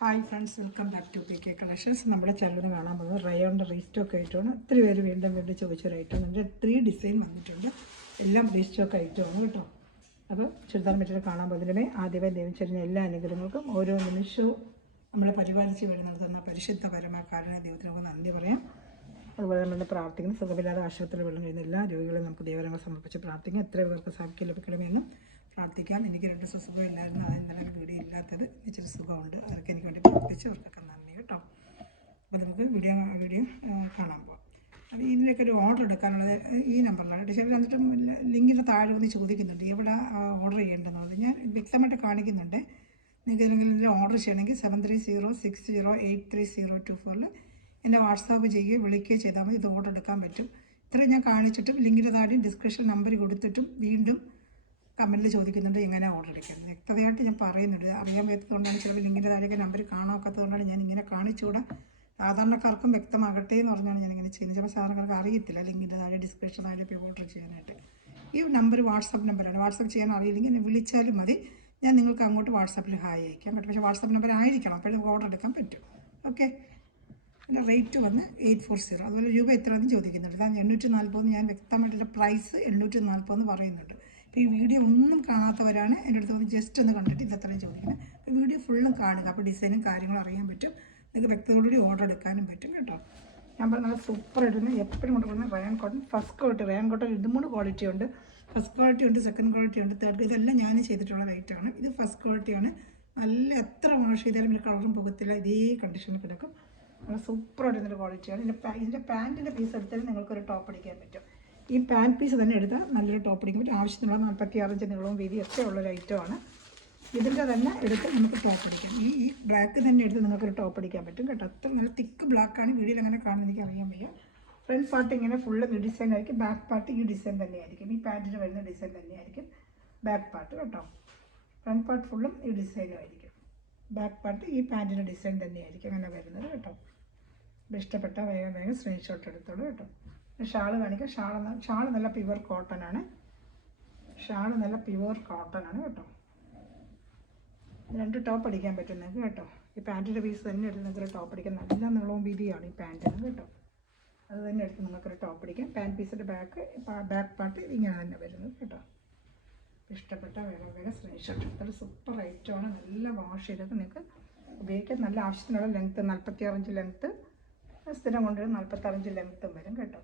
Hi friends, welcome back to PK collections. നമ്മുടെ ചാനലിൽ കാണാൻ പോകുന്നത് റയോണിൻ്റെ റീസ്റ്റോക്ക് ഐറ്റമാണ്. ഒത്തിരി പേര് വീണ്ടും ചോദിച്ചൊരു ഐറ്റം. ഇതിൻ്റെ 3 ഡിസൈൻ വന്നിട്ടുണ്ട്. എല്ലാം റീസ്റ്റോക്ക് ഐറ്റമാണ് കേട്ടോ. അപ്പോൾ ചുരിദാർ മെറ്റീരിയൽ കാണാൻ പോകുന്നതിനെ ആദ്യമേ ദൈവച്ചെറിഞ്ഞ എല്ലാ അനുഗ്രഹങ്ങൾക്കും ഓരോ നിമിഷവും നമ്മളെ പരിപാലിച്ച് വരുന്നത് തന്ന പരിശുദ്ധ പരമകാരണ ദൈവത്തിന് നമുക്ക് നന്ദി പറയാം. അതുപോലെ നമ്മൾ പ്രാർത്ഥിക്കുന്ന സുഖമില്ലാതെ ആശുപത്രിയിൽ വെള്ളം കഴിയുന്ന എല്ലാ രോഗികളെയും നമുക്ക് ദൈവരങ്ങൾ സമർപ്പിച്ച് പ്രാർത്ഥിക്കാം. എത്ര പേർക്ക് സൗഖ്യം ലഭിക്കണമെന്നും പ്രാർത്ഥിക്കാം. എനിക്ക് 2 ദിവസം സുഖമില്ലായിരുന്നു, അതിന് തന്നെ വീഡിയോ ഇല്ലാത്തത് ഇച്ചിരി സുഖമുണ്ട്. അതൊക്കെ എനിക്ക് വേണ്ടി പ്രാർത്ഥിച്ച് അവർക്കൊക്കെ നന്ദി കേട്ടോ. അപ്പോൾ നമുക്ക് വീഡിയോ കാണാൻ പോകാം. അപ്പോൾ ഇതിൻ്റെയൊക്കെ ഒരു ഓർഡർ എടുക്കാനുള്ളത് ഈ നമ്പറിലാണ്. ചിലർ എന്നിട്ടും ലിങ്കിൻ്റെ താഴെ വന്ന് ചോദിക്കുന്നുണ്ട് എവിടെ ഓർഡർ ചെയ്യേണ്ടതെന്നുള്ളത്. ഞാൻ വ്യക്തമായിട്ട് കാണിക്കുന്നുണ്ട്. നിങ്ങൾക്ക് ഏതെങ്കിലും ഇതിൽ ഓർഡർ ചെയ്യണമെങ്കിൽ 7306083024 എന്നെ വാട്സാപ്പ് ചെയ്യുകയോ വിളിക്കുകയോ ചെയ്താൽ മതി. ഇത് ഓർഡർ എടുക്കാൻ പറ്റും. ഇത്രയും ഞാൻ കാണിച്ചിട്ടും ലിങ്കിൻ്റെ താഴെ ഡിസ്ക്രിപ്ഷൻ നമ്പർ കൊടുത്തിട്ടും വീണ്ടും കമൻറ്റിൽ ചോദിക്കുന്നുണ്ട് എങ്ങനെ ഓർഡർ എടുക്കുന്നത്. വ്യക്തതയായിട്ട് ഞാൻ പറയുന്നുണ്ട്. അറിയാൻ പറ്റാത്തതുകൊണ്ടാണ്, ചിലപ്പോൾ ലിങ്കിൻ്റെ താഴേക്ക് നമ്പർ കാണാക്കാത്തതുകൊണ്ടാണ് ഞാൻ ഇങ്ങനെ കാണിച്ചുകൂടാ. സാധാരണക്കാർക്കും വ്യക്തമാകട്ടെ എന്ന് പറഞ്ഞാണ് ഞാനിങ്ങനെ ചെയ്യുന്നത്. ചിലപ്പോൾ സാധാരണക്കാർക്ക് അറിയത്തില്ല ലിങ്കിൻ്റെ താഴെ ഡിസ്ക്രിപ്ഷൻ താഴെ പോയി ഓർഡർ ചെയ്യാനായിട്ട്. ഈ നമ്പർ വാട്സാപ്പ് നമ്പറാണ്. വാട്സാപ്പ് ചെയ്യാൻ അറിയില്ലെങ്കിൽ എന്നെ വിളിച്ചാലും മതി. ഞാൻ നിങ്ങൾക്ക് അങ്ങോട്ട് വാട്സാപ്പിൽ ഹായ് അയക്കാം പറ്റും. പക്ഷേ വാട്സാപ്പ് നമ്പർ ആയിരിക്കണം, അപ്പോഴും നമുക്ക് ഓർഡർ എടുക്കാൻ പറ്റും. ഓക്കെ. അതിൻ്റെ റേറ്റ് വന്ന് 840. അതുപോലെ രൂപ എത്രയാണെന്ന് ചോദിക്കുന്നുണ്ട്. 840. ഞാൻ വ്യക്തമായിട്ടുള്ള പ്രൈസ് 840 പറയുന്നുണ്ട്. അപ്പോൾ ഈ വീഡിയോ ഒന്നും കാണാത്തവരാണ് എൻ്റെ അടുത്ത് വന്ന് ജസ്റ്റ് ഒന്ന് കണ്ടിട്ട് ഇതത്രയും ചോദിക്കുന്നത്. അപ്പോൾ വീഡിയോ ഫുള്ളും കാണുക. അപ്പോൾ ഡിസൈനും കാര്യങ്ങളും അറിയാൻ പറ്റും. നിങ്ങൾക്ക് വ്യക്തതയോടുകൂടി ഓർഡർ എടുക്കാനും പറ്റും കേട്ടോ. ഞാൻ പറഞ്ഞ നല്ല സൂപ്പർ ഇടുന്ന എപ്പോഴും കൊണ്ടുപോകുന്ന rayon cotton first quality. Rayon cotton 2-3 quality ഉണ്ട്. ഫസ്റ്റ് ക്വാളിറ്റി ഉണ്ട്, സെക്കൻഡ് ക്വാളിറ്റി ഉണ്ട്, തേർഡ്. ഇതെല്ലാം ഞാൻ ചെയ്തിട്ടുള്ള റൈറ്റാണ്. ഇത് ഫസ്റ്റ് ക്വാളിറ്റിയാണ്. നല്ല എത്ര വാഷ് ചെയ്താലും ഇതിൻ്റെ കളറും പോകത്തില്ല, ഇതേ കണ്ടീഷനിൽ കിടക്കും. നല്ല സൂപ്പറായിട്ട് ഇതിൻ്റെ ക്വാളിറ്റിയാണ്. ഇതിൻ്റെ പാൻറ്റിൻ്റെ പീസ് എടുത്താൽ നിങ്ങൾക്കൊരു ടോപ്പ് അടിക്കാൻ പറ്റും. ഈ പാൻറ്റ് പീസ് തന്നെ എടുത്താൽ നല്ലൊരു ടോപ്പ് അടിക്കാൻ പറ്റും. ആവശ്യത്തിനുള്ള 46 ഇഞ്ച് നീളവും വീതിയും ഒക്കെ ഉള്ളൊരു ഐറ്റമാണ്. ഇതിൻ്റെ തന്നെ എടുത്ത് നമുക്ക് ടോപ്പ് അടിക്കാം. ഈ ബ്ലാക്ക് തന്നെ എടുത്ത് നിങ്ങൾക്കൊരു ടോപ്പ് അടിക്കാൻ പറ്റും കേട്ടോ. അത്ര നല്ല തിക്ക് ബ്ലാക്കാണ്. വീഡിയോയിൽ അങ്ങനെ കാണുന്നത് എനിക്ക് അറിയാൻ വയ്യ. ഫ്രണ്ട് പാർട്ട് ഇങ്ങനെ ഫുള്ള് ഈ ഡിസൈൻ ആയിരിക്കും. ബാക്ക് പാർട്ട് ഈ ഡിസൈൻ തന്നെയായിരിക്കും. ഈ പാൻറ്റിന് വരുന്ന ഡിസൈൻ തന്നെയായിരിക്കും ബാക്ക് പാർട്ട് കേട്ടോ. ഫ്രണ്ട് പാർട്ട് ഫുള്ളും ഈ ഡിസൈനും ആയിരിക്കും. ബാക്ക് പാർട്ട് ഈ പാൻറ്റിൻ്റെ ഡിസൈൻ തന്നെയായിരിക്കും അങ്ങനെ വരുന്നത് കേട്ടോ. ഇഷ്ടപ്പെട്ട വേഗം സ്ക്രീൻഷോട്ട് എടുത്തോളൂ കേട്ടോ. ഷാള് കാണിക്കാം. ഷാള് നല്ല പ്യുവർ കോട്ടൺ ആണ്. കേട്ടോ. 2 ടോപ്പ് അടിക്കാൻ പറ്റും നിങ്ങൾക്ക് കേട്ടോ. ഈ പാൻറ്റിൻ്റെ പീസ് തന്നെ എടുത്ത് നിങ്ങൾക്കൊരു ടോപ്പ് അടിക്കാൻ. നല്ല നീളവും വീതിയാണ് ഈ പാൻറ്റിന് കേട്ടോ. അത് തന്നെ എടുത്ത് നിങ്ങൾക്കൊരു ടോപ്പ് അടിക്കാം. പാൻറ്റ് പീസിൻ്റെ ബാക്ക് പാർട്ട് ഇങ്ങനെ തന്നെ വരുന്നത് കേട്ടോ. ഇഷ്ടപ്പെട്ട വേഗം സ്ക്രീൻഷോട്ട് എടുത്താൽ സൂപ്പർ ഐറ്റമാണ്. നല്ല വാഷ് ചെയ്തൊക്കെ നിങ്ങൾക്ക് ഉപയോഗിക്കാൻ. നല്ല ആവശ്യത്തിനുള്ള ലെങ്ത്ത് 46 ഇഞ്ച് ലെങ്ത്ത്, സ്ഥിരം കൊണ്ടുവരും 46 ഇഞ്ച് ലെങ്ത്തും വരും കേട്ടോ.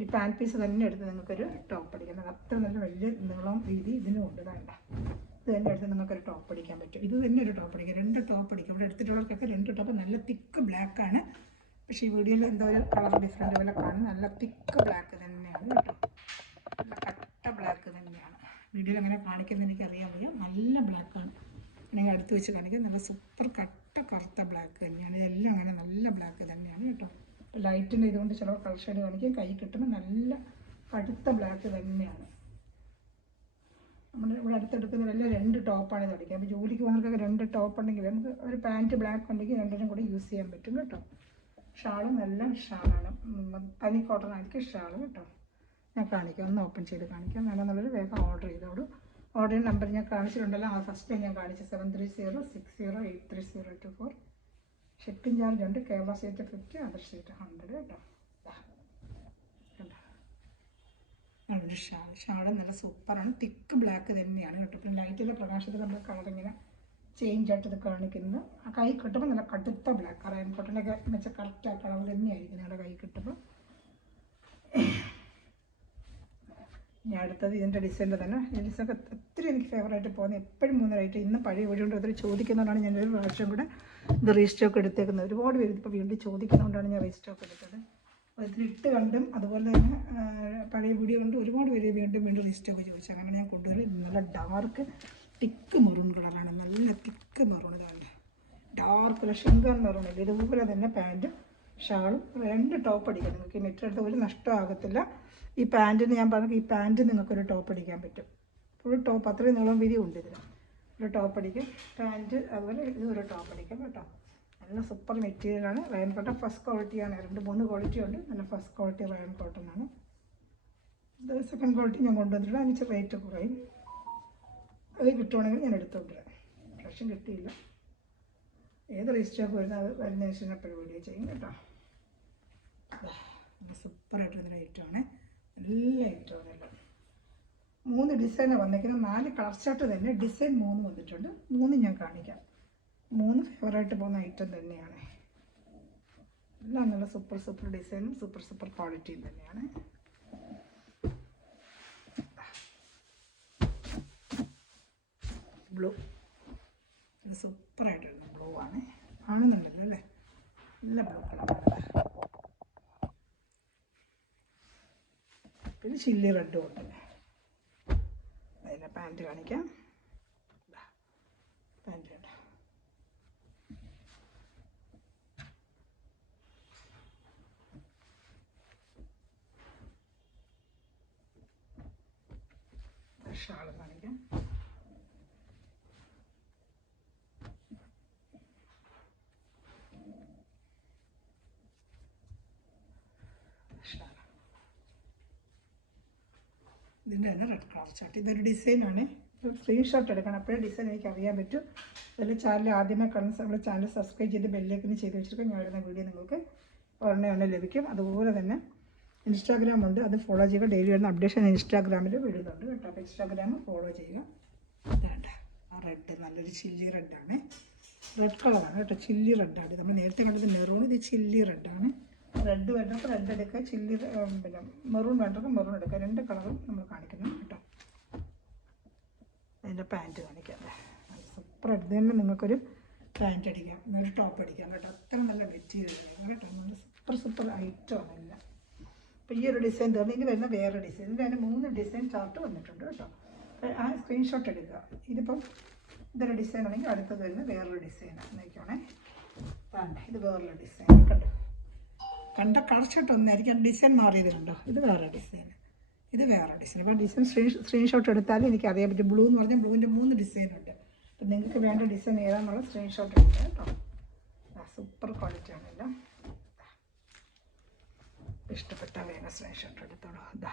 ഈ പാൻറ്റ് പീസ് തന്നെ എടുത്ത് നിങ്ങൾക്കൊരു ടോപ്പ് അടിക്കുന്നത്. അത്ര നല്ല വലിയ നീളം വീതി ഇതിനും ഉണ്ട്. വേണ്ട, ഇത് തന്നെ എടുത്ത് നിങ്ങൾക്കൊരു ടോപ്പ് അടിക്കാൻ പറ്റും. ഇത് തന്നെ ഒരു ടോപ്പ് അടിക്കാം. 2 ടോപ്പ് അടിക്കും. ഇവിടെ എടുത്തിട്ടുള്ളവർക്കൊക്കെ 2 ടോപ്പ്. നല്ല തിക്ക് ബ്ലാക്കാണ്. പക്ഷേ ഈ വീഡിയോയിൽ എന്തോ ഒരു കളർ ഡിഫറൻറ്റ് പോലെ കാണും. നല്ല തിക്ക് ബ്ലാക്ക് തന്നെയാണ് കേട്ടോ. നല്ല കട്ട ബ്ലാക്ക് തന്നെയാണ്. വീഡിയോയിൽ അങ്ങനെ കാണിക്കുന്നത് എനിക്കറിയാൻ വയ്യ. നല്ല ബ്ലാക്കാണ്. അല്ലെങ്കിൽ അടുത്ത് വെച്ച് കാണിക്കാം. നല്ല സൂപ്പർ കട്ട കറുത്ത ബ്ലാക്ക് തന്നെയാണ്. ഇതെല്ലാം അങ്ങനെ നല്ല ബ്ലാക്ക് തന്നെയാണ് കേട്ടോ. ലൈറ്റിൻ്റെ ഇതുകൊണ്ട് ചില കളർ ഷെയ്ഡ് കാണിക്കും. കൈ കിട്ടുമ്പോൾ നല്ല കടുത്ത ബ്ലാക്ക് തന്നെയാണ്. നമ്മൾ ഇവിടെ അടുത്തെടുക്കുന്നവരെല്ലാം 2 ടോപ്പാണ് ഇത് അടിക്കുക. അപ്പോൾ ജോലിക്ക് വന്നവർക്കൊക്കെ 2 ടോപ്പ് ഉണ്ടെങ്കിൽ നമുക്ക് ഒരു പാൻറ്റ് ബ്ലാക്ക് ഉണ്ടെങ്കിൽ 2നും കൂടി യൂസ് ചെയ്യാൻ പറ്റും കേട്ടോ. ഷാള് നല്ല ഷാളാണ്. തനി കോട്ടൺ ആയിരിക്കും ഷാള് കേട്ടോ. ഞാൻ കാണിക്കാം, ഒന്ന് ഓപ്പൺ ചെയ്ത് കാണിക്കാം. വേണമെന്നുള്ളൊരു വേഗം ഓർഡർ ചെയ്തോളൂ. ഓർഡർ നമ്പർ ഞാൻ കാണിച്ചിട്ടുണ്ടല്ലോ. ആ ഫസ്റ്റ് ഞാൻ കാണിച്ചു 7306083024. ഷിപ്പിംഗ് ചാർജ് ഉണ്ട്. കേരള സ്റ്റേറ്റ് 50, അതർ സ്റ്റേറ്റ് 100 കേട്ടോ. നല്ലൊരു ഷാള് നല്ല സൂപ്പറാണ്. തിക്ക് ബ്ലാക്ക് തന്നെയാണ് കേട്ടോ. പിന്നെ ലൈറ്റിലെ പ്രകാശത്തിൽ നമ്മൾ കളറിങ്ങനെ ചേഞ്ച് ആയിട്ട് ഇത് കാണിക്കുന്നത്. ആ കൈ കിട്ടുമ്പോൾ നല്ല കടുത്ത ബ്ലാക്ക്. റയോൺ കോട്ടനൊക്കെ വെച്ചാൽ കറക്റ്റ് ആ കളർ തന്നെയായിരിക്കും നിങ്ങളുടെ കൈ കിട്ടുമ്പോൾ. ഞാൻ അടുത്തത് ഇതിൻ്റെ ഡിസൈൻ്റെ തന്നെ. ഈ ഡിസൈനൊക്കെ ഒത്തിരി എനിക്ക് ഫേവറായിട്ട് പോകുന്നത്. എപ്പോഴും 3 ഐറ്റം. ഇന്ന് പഴയ വീഡിയോ കൊണ്ട് ഒത്തിരി ചോദിക്കുന്നതുകൊണ്ടാണ് ഞാൻ ഒരു പ്രാവശ്യം കൂടെ ഇത് റീസ്റ്റോക്ക് എടുത്തേക്കുന്നത്. ഒരുപാട് പേര് ഇപ്പോൾ വീണ്ടും ചോദിക്കുന്നതുകൊണ്ടാണ് ഞാൻ റീസ്റ്റോക്ക് എടുത്തത്. ഇതിലിട്ട് കണ്ടും അതുപോലെ തന്നെ പഴയ വീഡിയോ കണ്ട് ഒരുപാട് പേര് വീണ്ടും റീസ്റ്റോക്ക് ചോദിച്ചു. അങ്ങനെ ഞാൻ കൊണ്ടുവരും. നല്ല ഡാർക്ക് തിക്ക് മെറൂൺ കളറാണ്. നല്ല തിക്ക് മെറൂൺ ഇതാണ്. ഡാർക്ക് ഷെങ്കർ മെറൂൺ ഇല്ല. ഇതുപോലെ തന്നെ പാൻറ്റും ഷാളും 2 ടോപ്പ് അടിക്കാം നിങ്ങൾക്ക്. ഈ നെറ്റ് എടുത്ത് ഒരു നഷ്ടമാകത്തില്ല. ഈ പാൻറ്റിന് ഞാൻ പറഞ്ഞ ഈ പാൻറ്റ് നിങ്ങൾക്കൊരു ടോപ്പ് അടിക്കാൻ പറ്റും. ഫുൾ ടോപ്പ് അത്രയും നീളം വീതി ഉണ്ട് ഇതിന്. ഒരു ടോപ്പ് അടിക്കും. പാൻറ്റ് അതുപോലെ ഇതൊരു ടോപ്പ് അടിക്കാം കേട്ടോ. നല്ല സൂപ്പർ മെറ്റീരിയലാണ്. റയോൺ കോട്ടൺ ഫസ്റ്റ് ക്വാളിറ്റിയാണ്. 2-3 ക്വാളിറ്റി ഉണ്ട്. നല്ല ഫസ്റ്റ് ക്വാളിറ്റി റയോൺ കോട്ടൺ ആണ്. ഇത് സെക്കൻഡ് ക്വാളിറ്റി ഞാൻ കൊണ്ടുവന്നിട്ടുണ്ട്. അതിന് റേറ്റ് കുറയും. അത് കിട്ടുവാണെങ്കിൽ ഞാൻ എടുത്തുകൊണ്ടുവരാം. പ്രാവശ്യം കിട്ടിയില്ല. ഏത് റീസ്റ്റോക്ക് വരുന്നത് അത് വരുന്നതിന് ശേഷം എപ്പോഴും വീഡിയോ ചെയ്യും കേട്ടോ. സൂപ്പറായിട്ട് വരുന്നൊരു ഐറ്റമാണ്, നല്ല ഐറ്റമാണ് എല്ലാം. 3 ഡിസൈനാണ് വന്നിരിക്കുന്നത്. 4 കളർ ചാർട്ട് തന്നെ, ഡിസൈൻ 3 വന്നിട്ടുണ്ട്. 3 ഞാൻ കാണിക്കാം. 3 ഫേവറായിട്ട് പോകുന്ന ഐറ്റം തന്നെയാണ്. എല്ലാം നല്ല സൂപ്പർ ഡിസൈനും സൂപ്പർ ക്വാളിറ്റിയും തന്നെയാണ്. ബ്ലൂ സൂപ്പറായിട്ട് വരുന്ന ബ്ലൂ ആണ്, കാണുന്നുണ്ടല്ലോ അല്ലേ, നല്ല ബ്ലൂ കളറാണ്. പിന്നെ ചില്ലി റെഡും ഉണ്ട്. അതിൻ്റെ പാൻറ്റ് കാണിക്കാം. പാൻറ്റ് ഉണ്ട്, ഷാള് കാണിക്കാം. ഇതിൻ്റെ തന്നെ റെഡ് കളർ ചാർട്ട്. ഇതൊരു ഡിസൈനാണ്. സ്ക്രീൻഷോട്ട് എടുക്കണം, അപ്പോഴേ ഡിസൈൻ എനിക്ക് അറിയാൻ പറ്റും. അതിൽ ചാനൽ ആദ്യമേ കാണുന്ന നമ്മുടെ ചാനൽ സബ്സ്ക്രൈബ് ചെയ്ത് ബെല്ലേക്കിന് ചെയ്ത് വെച്ചിട്ട് ഞാൻ ഇടുന്ന വീഡിയോ നിങ്ങൾക്ക് ഉടനെ ലഭിക്കും. അതുപോലെ തന്നെ ഇൻസ്റ്റാഗ്രാം ഉണ്ട്, അത് ഫോളോ ചെയ്യുക. ഡെയിലി വരുന്ന അപ്ഡേഷൻ ഇൻസ്റ്റാഗ്രാമിൽ വിടുന്നുണ്ട് കേട്ടോ. അപ്പോൾ ഇൻസ്റ്റാഗ്രാം ഫോളോ ചെയ്യുക. വേണ്ട ആ റെഡ് നല്ലൊരു ചില്ലി റെഡാണ്, റെഡ് കളറാണ് കേട്ടോ, ചില്ലി റെഡാണ്. നമ്മൾ നേരത്തെ കണ്ടത് മെറൂൺ, ഇത് ചില്ലി റെഡാണ്. റെഡ് വേണ്ടപ്പോൾ റെഡ് എടുക്കുക, ചില്ലി പിന്നെ മെറൂൺ വേണ്ടപ്പോൾ മെറൂൺ എടുക്കുക. 2 കളറും നമ്മൾ കാണിക്കുന്നു കേട്ടോ. അതിൻ്റെ പാൻറ്റ് കാണിക്കാം. സൂപ്പർ ഇത് തന്നെ നിങ്ങൾക്കൊരു പാൻറ്റ് അടിക്കാം, ഒരു ടോപ്പ് അടിക്കാം കേട്ടോ. അത്ര നല്ല മെറ്റീരിയലാണ് കേട്ടോ, നല്ല സൂപ്പർ ഐറ്റമാണ് എല്ലാം. അപ്പോൾ ഈ ഒരു ഡിസൈൻ തീർന്ന് ഇനി വരുന്ന വേറെ ഡിസൈൻ. ഇതിൽ തന്നെ 3 ഡിസൈൻ ചാർട്ട് വന്നിട്ടുണ്ട് കേട്ടോ. ആ സ്ക്രീൻഷോട്ട് എടുക്കുക. ഇതിപ്പം ഇതൊരു ഡിസൈൻ ആണെങ്കിൽ അടുത്തത് വരുന്ന വേറൊരു ഡിസൈനാണ് നോക്കണേ. ഇത് വേറൊരു ഡിസൈൻ കണ്ട കളർ ചാർട്ട് ഒന്നായിരിക്കും, ഡിസൈൻ മാറിയതുണ്ടോ. ഇത് വേറെ ഡിസൈൻ, ഇത് വേറെ ഡിസൈൻ. അപ്പോൾ ഡിസൈൻ സ്ക്രീൻഷോട്ട് എടുത്താലും എനിക്ക് അറിയാൻ പറ്റും. ബ്ലൂ എന്ന് പറഞ്ഞാൽ ബ്ലൂവിൻ്റെ 3 ഡിസൈനുണ്ട്. അപ്പം നിങ്ങൾക്ക് വേണ്ട ഡിസൈൻ ഏതാണെന്നുള്ള സ്ക്രീൻഷോട്ട് എടുക്കുക കേട്ടോ. സൂപ്പർ ക്വാളിറ്റി ആണെല്ലാം. ഇഷ്ടപ്പെട്ട വേഗം സ്ക്രീൻഷോട്ട് എടുത്തോളൂ. ഇതാ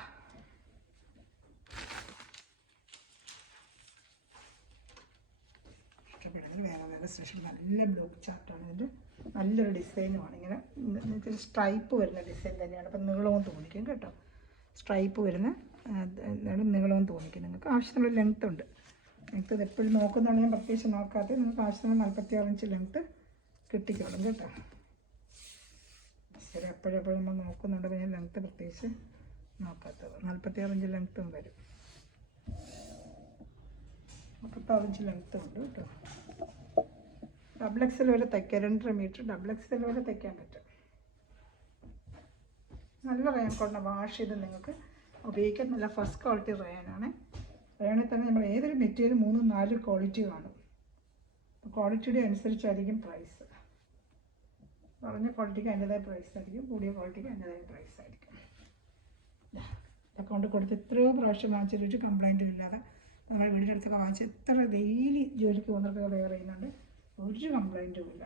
ഇഷ്ടപ്പെടുന്നത് വേഗം സ്ക്രീൻഷോട്ട്. നല്ല ബ്ലൂ ചാർട്ടാണ്, ഇതിൻ്റെ നല്ലൊരു ഡിസൈനുമാണ്. ഇങ്ങനെ നിങ്ങൾക്ക് സ്ട്രൈപ്പ് വരുന്ന ഡിസൈൻ തന്നെയാണ്. അപ്പം നീളവും തോന്നിക്കും കേട്ടോ. സ്ട്രൈപ്പ് വരുന്ന നീളവും തോന്നിക്കും. നിങ്ങൾക്ക് ആവശ്യത്തിനുള്ള ലെങ്ത് ഉണ്ട്. ലെങ്ത് ഇത് എപ്പോഴും നോക്കുന്നതാണ് ഞാൻ പ്രത്യേകിച്ച് നോക്കാത്തത്. നിങ്ങൾക്ക് ആവശ്യത്തിന് 46 ഇഞ്ച് ലെങ്ത്ത് കിട്ടിക്കോളും കേട്ടോ. ശരി, എപ്പോഴും നമ്മൾ നോക്കുന്നുണ്ട്. ഞാൻ ലെങ്ത്ത് പ്രത്യേകിച്ച് നോക്കാത്തത്. 46 ഇഞ്ച് ലെങ്ത്തും വരും, 46 ഇഞ്ച് ലെങ്ത്തും ഉണ്ട് കേട്ടോ. XXL വരെ തയ്ക്കാം, 2.5 മീറ്റർ XXL വരെ തയ്ക്കാൻ പറ്റും. നല്ല റയാൻ കൊണ്ട് വാഷ് ചെയ്ത് നിങ്ങൾക്ക് ഉപയോഗിക്കാൻ നല്ല ഫസ്റ്റ് ക്വാളിറ്റി റയാനാണ്. റയാനിൽ തന്നെ നമ്മൾ ഏതൊരു മെറ്റീരിയൽ 3-4 ക്വാളിറ്റി കാണും. ക്വാളിറ്റിയുടെ അനുസരിച്ചായിരിക്കും പ്രൈസ്. കുറഞ്ഞ ക്വാളിറ്റിക്ക് അതിൻ്റെതായ പ്രൈസ് ആയിരിക്കും, കൂടിയ ക്വാളിറ്റിക്ക് അതിൻ്റെതായ പ്രൈസ് ആയിരിക്കും. അക്കൗണ്ട് കൊടുത്ത് എത്രയോ പ്രാവശ്യം വാങ്ങിച്ചിട്ട് കംപ്ലൈൻറ്റും ഇല്ലാതെ നമ്മുടെ വീടിൻ്റെ അടുത്തൊക്കെ വാങ്ങിച്ച് എത്ര ഡെയിലി ജോലിക്ക് പോകുന്നവർക്കൊക്കെ വെയർ ചെയ്യുന്നുണ്ട്, ഒരു കംപ്ലൈൻറ്റും ഇല്ല.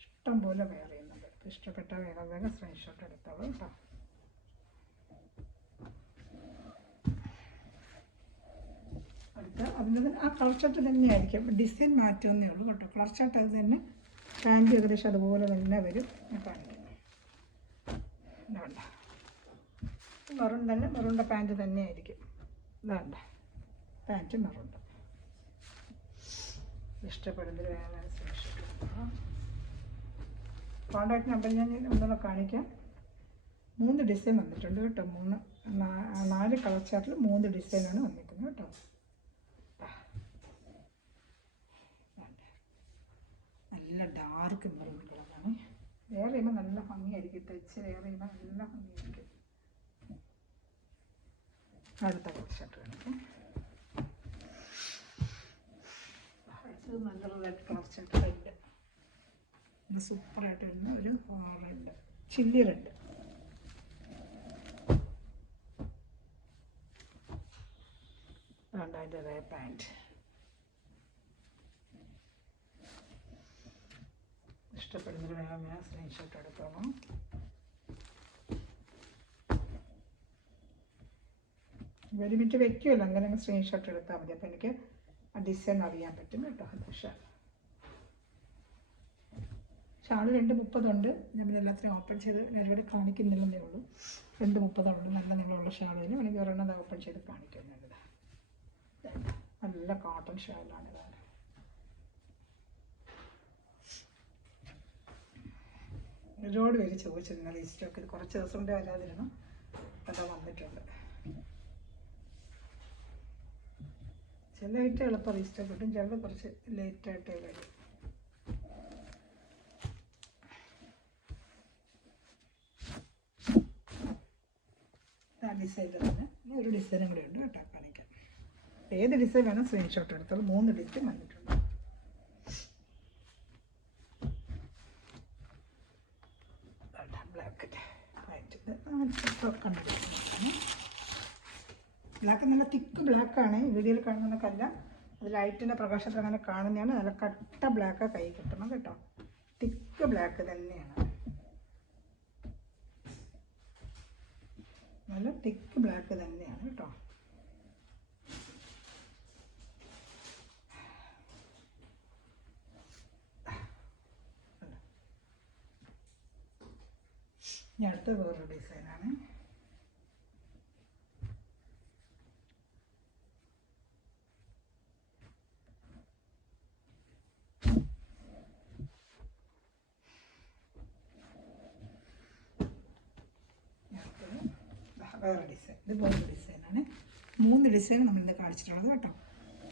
ഇഷ്ടം പോലെ വെയർ ചെയ്യുന്നുണ്ട്. ഇഷ്ടപ്പെട്ട വേഗം സ്ക്രീൻഷോട്ട് എടുത്തോളൂ കേട്ടോ. അടുത്ത അതിൻ്റെ ആ കളർ ചാർട്ട് തന്നെയായിരിക്കും, ഡിസൈൻ മാറ്റുമെന്നേ ഉള്ളൂ കേട്ടോ. കളർ ചാർട്ട് അത് തന്നെ, പാൻറ്റ് ഏകദേശം അതുപോലെ തന്നെ വരും. ഞാൻ കാണിക്കുന്നു. വേണ്ട മെറൂൺ തന്നെ, മെറൂണിൻ്റെ പാൻറ്റ് തന്നെയായിരിക്കും. വേണ്ട പാൻറ്റ് മെറൂണ്ട്. ഇഷ്ടപ്പെടുന്നത് വേറെ സ്ക്രീൻഷോട്ട് എടുക്കുക. കോൺടാക്ട് നമ്പർ ഞാൻ ഒന്നുകൂടെ കാണിക്കാം. 3 ഡിസൈൻ വന്നിട്ടുണ്ട് കേട്ടോ. 4 കളർ ചാർട്ടിൽ 3 ഡിസൈനാണ് വന്നിരിക്കുന്നത് കേട്ടോ. നല്ല ഡാർക്ക് മെറൂൺ കളറാണ്. വേറെ ചെയ്യുമ്പോൾ നല്ല ഭംഗിയായിരിക്കും, തെച്ച് വേറെ ചെയ്യുമ്പോൾ നല്ല ഭംഗിയായിരിക്കും. അടുത്ത കളർ ഷർട്ട് കാണിക്കാം. അടുത്തത് നല്ലൊരു റെഡ് കളർ ഷർട്ട്. റെഡ് സൂപ്പറായിട്ട് വരുന്ന ഒരു റെഡ്, ചില്ലി റെഡ്. അതിൻ്റെതായ പാൻറ്റ്. ഇഷ്ടപ്പെടുന്നൊരു വേഗം ഞാൻ സ്ക്രീൻഷോട്ട് എടുത്തോളാം. ഒരു മിനിറ്റ് വെക്കുമല്ലോ, അങ്ങനെ സ്ക്രീൻഷോട്ട് എടുത്താൽ മതി. അപ്പോൾ എനിക്ക് ആ ഡിസൈൻ അറിയാൻ പറ്റും കേട്ടോ. പക്ഷേ ഷാൾ 2.30 ഞാൻ പിന്നെ എല്ലാത്തിനും ഓപ്പൺ ചെയ്ത് ഞാനിവിടെ കാണിക്കുന്നില്ലെന്നേ ഉള്ളൂ. 2.30 നല്ല നീളമുള്ള ഷാളിന് വേണമെങ്കിൽ ഒരെണ്ണം ഓപ്പൺ ചെയ്ത് കാണിക്കുന്നുണ്ട്. നല്ല കോട്ടൺ ഷാളാണ് ഇതാണ്. ഒരുപാട് പേര് ചോദിച്ചിരുന്നു ഈ സ്റ്റോക്ക്. ഇത് കുറച്ച് ദിവസം കൊണ്ട് വരാതിരുന്നു, അതാ വന്നിട്ടുണ്ട്. ചിലയിട്ട് എളുപ്പം റീസ്റ്റോക്ക് കിട്ടും, ചിലത് കുറച്ച് ലേറ്റായിട്ടേ വരും. ആ ഡിസൈൻ തന്നെ ഒരു ഡിസൈനും കൂടെ ഉണ്ട് കേട്ടോ കാണിക്കാം. ഏത് ഡിസൈൻ വേണം സ്ക്രീൻഷോട്ട് എടുത്തോളൂ. 3 ഡിസൈൻ വന്നിട്ടുണ്ട്. ബ്ലാക്ക് നല്ല തിക്ക് ബ്ലാക്കാണ്. വീഡിയോയിൽ കാണുന്നതൊക്കെയല്ല, അത് ലൈറ്റിൻ്റെ പ്രകാശത്തിൽ അങ്ങനെ കാണുന്നതാണ്. നല്ല കട്ട ബ്ലാക്ക് കൈ കിട്ടണം കേട്ടോ. തിക്ക് ബ്ലാക്ക് തന്നെയാണ്, നല്ല തിക്ക് ബ്ലാക്ക് തന്നെയാണ് കേട്ടോ. ഇനി അടുത്ത വേറൊരു ഡിസൈനാണ്. വേറെ ഡിസൈൻ, ഇത് വേറൊരു ഡിസൈനാണ്. 3 ഡിസൈൻ നമ്മളിന്ന് കാണിച്ചിട്ടുള്ളത് കേട്ടോ.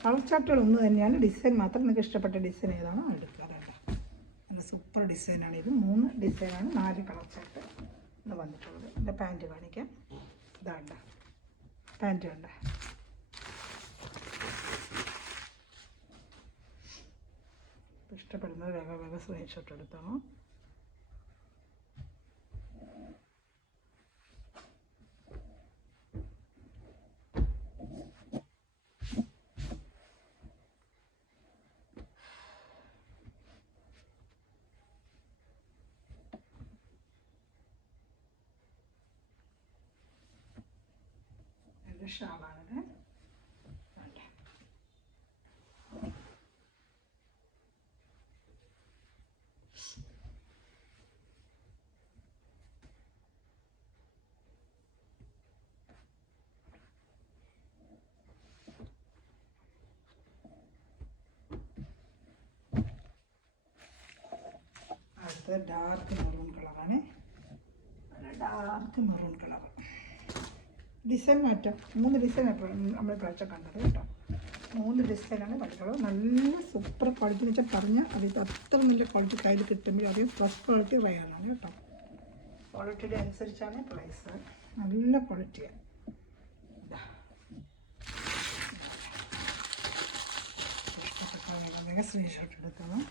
കളർ ചാർട്ടുകൾ ഒന്ന് തന്നെയാണ്, ഡിസൈൻ മാത്രം നിങ്ങൾക്ക് ഇഷ്ടപ്പെട്ട ഡിസൈൻ ഏതാണോ എടുക്കുക. അതല്ല, നല്ല സൂപ്പർ ഡിസൈനാണ് ഇത്. 3 ഡിസൈനാണ്, 4 കളർ ചാർട്ട് ഇത് വന്നിട്ടുള്ളത്. എൻ്റെ പാൻറ്റ് കാണിക്കാം. ഇതാണ്ട പാൻറ്റ് കണ്ട, ഇഷ്ടപ്പെടുന്നത് വേഗം സ്ക്രീൻഷോട്ട് എടുത്താണോ. ഷാളാണിത്. അടുത്തത് ഡാർക്ക് മെറൂൺ കളറാണ്. ഡാർക്ക് മെറൂൺ കളർ ഡിസൈൻ മാറ്റാം. 3 ഡിസൈൻ നമ്മൾ പ്രാവശ്യം കണ്ടത് കേട്ടോ. 3 ഡിസൈനാണ് കണ്ടിട്ടുള്ളത്. നല്ല സൂപ്പർ ക്വാളിറ്റി എന്ന് വെച്ചാൽ പറഞ്ഞാൽ അത് അത്ര നല്ല ക്വാളിറ്റി കയ്യിൽ കിട്ടുമ്പോൾ അധികം ഫസ്റ്റ് ക്വാളിറ്റി റയാണ് കേട്ടോ. ക്വാളിറ്റിയുടെ അനുസരിച്ചാണ് പ്രൈസ്. നല്ല ക്വാളിറ്റിയാണ്. ഇഷ്ടപ്പെട്ട വേഗം സ്ക്രീൻഷോട്ട് എടുക്കണം.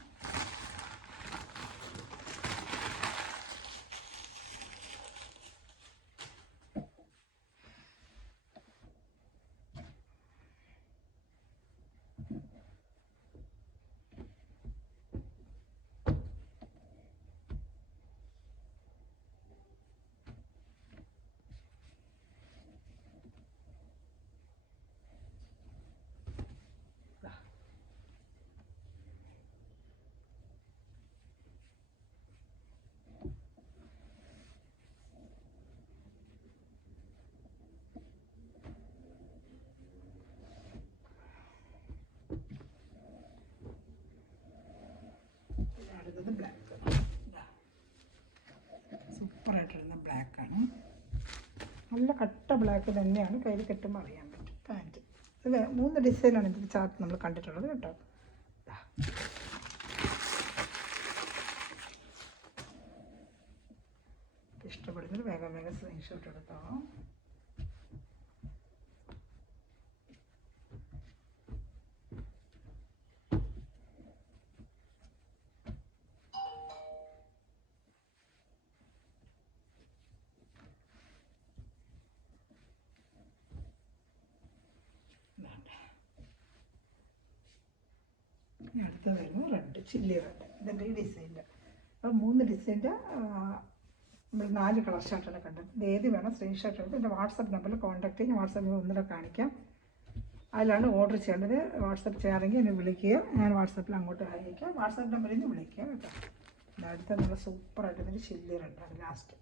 ബ്ലാക്ക് സൂപ്പറായിട്ടിരുന്ന ബ്ലാക്കാണ്. നല്ല കട്ട ബ്ലാക്ക് തന്നെയാണ്, കയ്യിൽ കെട്ടുമ്പോൾ അറിയാൻ പറ്റും. പാൻറ്റ് ഇത് 3 ഡിസൈനാണ് ഇതിൽ ചാർട്ട് നമ്മൾ കണ്ടിട്ടുള്ളത് കേട്ടോ. ഇഷ്ടപ്പെടുന്നത് വേഗം സ്ക്രീൻഷോട്ട് എടുത്തോ. അടുത്ത വരുന്നത് റെഡ്, ചില്ലി റെഡ്. ഇതിൻ്റെ ഈ ഡിസൈനിൻ്റെ അപ്പോൾ 3 ഡിസൈൻ്റെ നമ്മൾ 4 കളർ ഷർട്ടാണ് കണ്ടത്. ഇത് ഏത് വേണം സ്ക്രീൻഷോട്ട് എടുത്ത് എൻ്റെ വാട്സപ്പ് നമ്പറിൽ കോൺടാക്ട് ചെയ്യും. വാട്സപ്പിൽ ഒന്നുകൂടെ കാണിക്കാം. അതിലാണ് ഓർഡർ ചെയ്യേണ്ടത്. വാട്സപ്പ് ചെയ്യാമെങ്കിൽ എന്നെ വിളിക്കുക, ഞാൻ വാട്സപ്പിൽ അങ്ങോട്ട് അയക്കാം. വാട്സപ്പ് നമ്പറിൽ നിന്ന് വിളിക്കുക കേട്ടോ. അടുത്ത നല്ല സൂപ്പറായിട്ടൊരു ചില്ലി റെഡാണ് ലാസ്റ്റ്.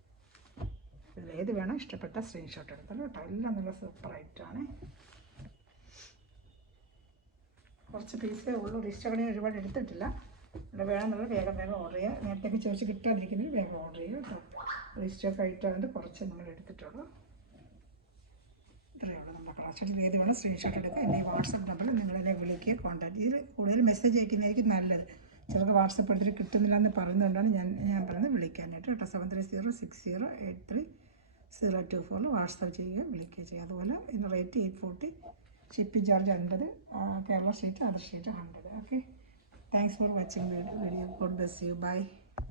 ഇതിലേത് വേണം ഇഷ്ടപ്പെട്ട സ്ക്രീൻഷോട്ട് എടുത്തല്ലോ കേട്ടോ. എല്ലാം നല്ല സൂപ്പറായിട്ടാണ്. കുറച്ച് പീസേ ഉള്ളൂ. ഇഷ്ടക്കണി ഒരുപാട് എടുത്തിട്ടില്ല. ഇവിടെ വേണമെന്നുള്ള വേഗം ഓർഡർ ചെയ്യുക. നേരത്തേക്ക് ചോദിച്ച് കിട്ടാതിരിക്കുന്നത് വേഗം ഓർഡർ ചെയ്യുക കേട്ടോ. ലിസ്റ്റൊക്കെ ആയിട്ടാണ് കുറച്ച് നമ്മൾ എടുത്തിട്ടുള്ളൂ. ഇത്രയേ ഉള്ളൂ നമ്മുടെ കളക്ഷൻ. ഏത് വേണം സ്ക്രീൻഷോട്ട് എടുക്കുക. എൻ്റെ ഈ വാട്സപ്പ് നമ്പറിൽ നിങ്ങളെന്നെ വിളിക്കുക, കോൺടാക്ട്. ഇതിൽ കൂടുതൽ മെസ്സേജ് അയക്കുന്നതായിരിക്കും നല്ലത്. ചിലർക്ക് വാട്സപ്പ് എടുത്തിട്ട് കിട്ടുന്നില്ല എന്ന് പറയുന്നതുകൊണ്ടാണ് ഞാൻ പറയുന്നത് വിളിക്കാനായിട്ട് കേട്ടോ. 7306083024 വാട്സപ്പ് ചെയ്യുക, വിളിക്കുക ചെയ്യുക. അതുപോലെ ഇതിൻ്റെ rate 840, shipping charge 50, Kerala state, other state 100. Okay, thanks for watching video. God bless you. By.